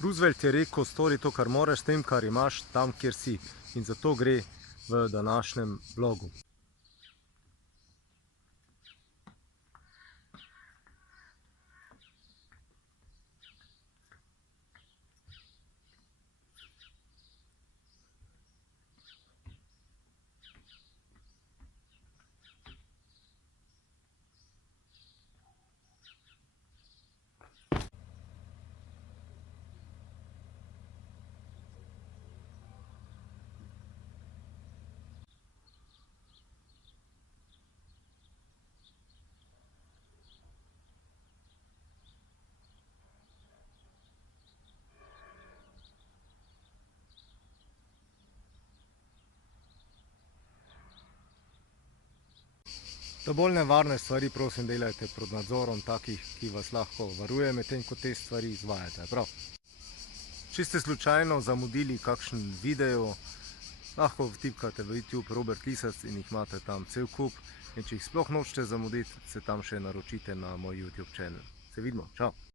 Roosevelt je rekel, stori to, kar moraš, s tem, kar imaš, tam, kjer si. In zato gre v današnjem vlogu. Da bolj nevarne stvari, prosim, delajte pod nadzorom takih, ki vas lahko varuje, medtem ko te stvari izvajate. Prav. Če ste slučajno zamudili kakšen video, lahko vtipkate v YouTube Robert Lisac in jih imate tam cel kup. In če jih sploh nočete zamuditi, se tam še naročite na moj YouTube channel. Se vidimo, čau!